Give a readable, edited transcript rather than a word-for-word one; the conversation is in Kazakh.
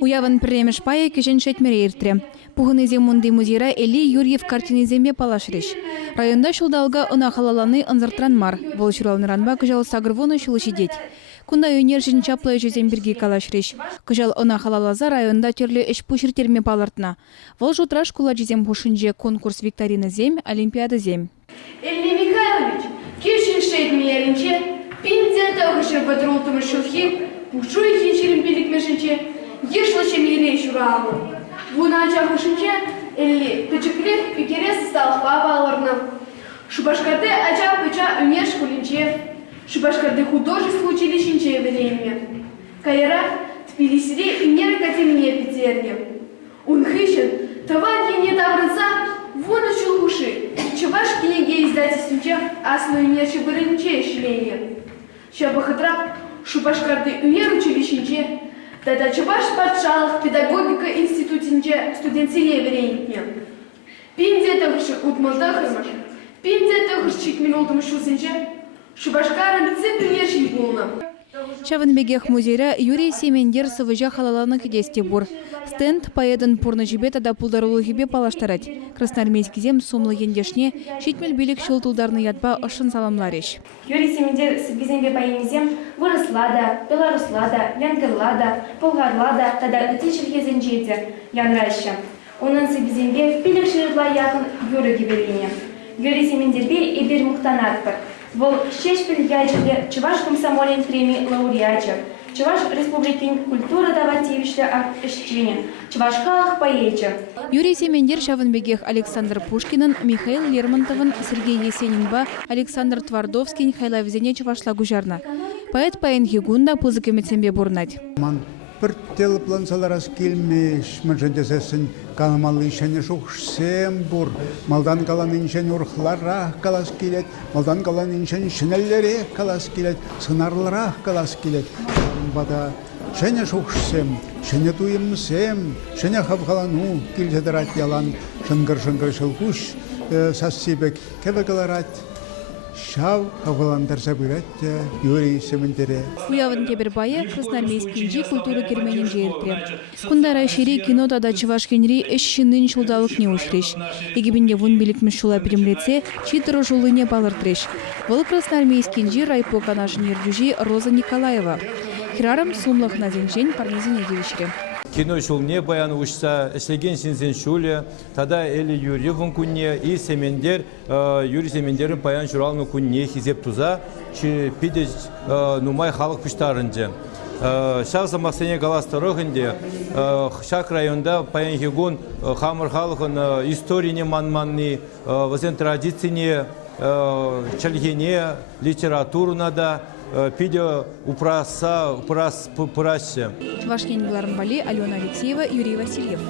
Уяван премеш пая кешен шетмере иртре. Пухынызе мунды музейра Эли Юрьев картиниземе палашреш. Районда шулдалга ына халаланы ынзыртранмар. Бол шуралныранба кыжал сагырвуны шулышидеть. Кунда юнер жин чаплы жезембирги калашреш. Кыжал ына халалаза районда терлі эш пуширтерме палартна. Вол жутраш кула жезем хушинже конкурс викторина зем, олимпиада зем. Элли Михайлович, кешен шетмеринче, пиндзента гышыр бадрултымы шухи, пушуй хинчерин биликмешинче, ешлачем ере шуралу. Вунача хушинче, Элли пычыкле пикерес сталых папаларна. Шубашкарды ача-пыча умеш кулинче, Шубашкарды художество училищенче время. Кайра Тбилисиде инер академия пятерня. Унхыщен, таван не таврынса, вон учил уши. Чуваш книги издательстве основы нече барынче шлене. Щабахатра Шубашкарды умер училищенче, тогда чуваш патшалых педагогика институтинче студентсине веренитне. Пинде тавыши утмалдахымаш, пинде тавыш чик минутым шусенче, Шубашкарын цепенеши булна. Шавынбегех музейра Юрий Семендер сывыжа халаланы кедесте бур. Стенд поедын пурны жибета да пулдарулы гибе палаштарать. Красноармейский зем сумлы ендешне шитмел билик шылтулдарны ядба ышын саламлареш. Юрий Семендер сыбизембе поемезем выросла да, белорусла да, янгырла да, полгарла да, тада үтечілгезен жейді янрайшы. Onun сыбизембе билик шырытла якын юры гибелине. Юрий Семендербе эбир мухтанат бар. Вол шешпіл яджілі Чуваш комсомолен премии лауреатчы, Чуваш республикин культура давативишлі актішчені, Чуваш халық поэчі. Юрий Семендер Шавынбегех Александр Пушкинын, Михаил Лермонтовын, Сергей Есенинба, Александр Твардовский, Хайлавзене Чувашла гужарна. Поэт паян хигунда пузык еметсембе бурнать. Бір телі плансаларас келмеш, мәжендесесін қаламалы ішені шуқшсем бұр. Малдан қалан ішен ұрқларақ қалас келет, малдан қалан ішен шынеллерек қалас келет, сынарларақ қалас келет. Бада шене шуқшсем, шене туйымсем, шене хавқалану келседірат ялан, шынгыр-шынгыр шылқуш сассибек кебекаларат. Шау хавгаландар забирать Юрий Семендере. Уявын тебербайы Красноармейский жи культуры керменен жертре. Кундара шири кино тада Чувашкенри эшшинын шулдалык не ушреш. Егибинде вун биликмеш шула перемлеце, читыры жулыне балыртреш. Вол Красноармейский жи райпо канашын ердюжи Роза Николаева. Хирарам сумлах на зенчень парнезин едевишре. Кино шулне баян ушса, эшлеген синсен шуле, тада Эли Юрьевын кунне и Семендер, Юрий Семендерін баян шуралны кунне хизеп туза, чи пидеч нумай халық пüштарынже. Шақ замақсене галастырығынде, шақ районда баян хигун хамыр халықын историне манманны, вазен традицияне, чалгене, литературына да, пидео упраса, пырассе. Чувашкин Глармбали, Алена Алексеева, Юрий Васильев.